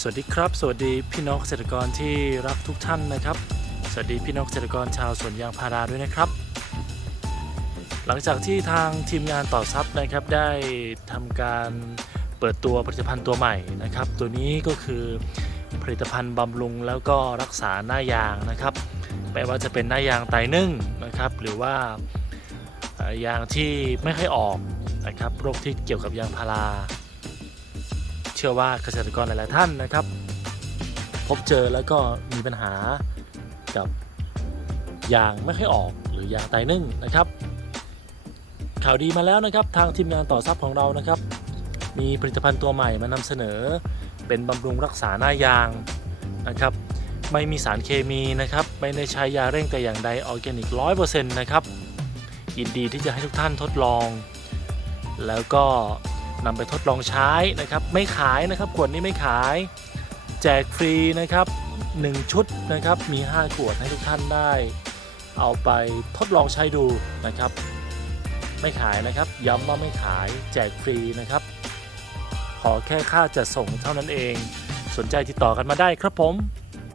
สวัสดีครับ สวัสดีพี่น้องเกษตรกรที่รักทุกท่านนะครับ สวัสดีพี่น้องเกษตรกรชาวสวนยางพาราด้วยนะครับ หลังจากที่ทางทีมงานต่อทรัพย์นะครับได้ทำการเปิดตัวผลิตภัณฑ์ตัวใหม่นะครับ ตัวนี้ก็คือผลิตภัณฑ์บำรุงแล้วก็รักษาหน้ายางนะครับไม่ว่าจะเป็นหน้ายางไตนึ่งนะครับ หรือว่ายางที่ไม่ค่อยออกนะครับโรคที่เกี่ยวกับยางพารา ชื่อว่าเกษตรกรหลาย ๆ ท่านนะครับ พบเจอแล้วก็มีปัญหากับยางไม่ค่อยออกหรือยางไตนึ่งนะครับ ข่าวดีมาแล้วนะครับ ทางทีมงานต่อทรัพย์ของเรานะครับ มีผลิตภัณฑ์ตัวใหม่มานำเสนอ เป็นบำรุงรักษาหน้ายางนะครับ ไม่มีสารเคมีนะครับ ไม่ได้ใช้ยาเร่งแต่อย่างใดออร์แกนิกร้อยเปอร์เซ็นต์นะครับยินดีที่จะให้ทุกท่านทดลอง แล้วก็ นำไปทดลองใช้นะครับไม่ขายนะครับขวดนี้ไม่ขาย แจกฟรีนะครับ 1 ชุดนะครับมี 5 ขวดให้ทุกท่านได้ เอาไปทดลองใช้ดูนะครับ ไม่ขายนะครับย้ำว่าไม่ขายแจกฟรีนะครับ ขอแค่ค่าจัดส่งเท่านั้นเอง สนใจติดต่อกันมาได้ครับผม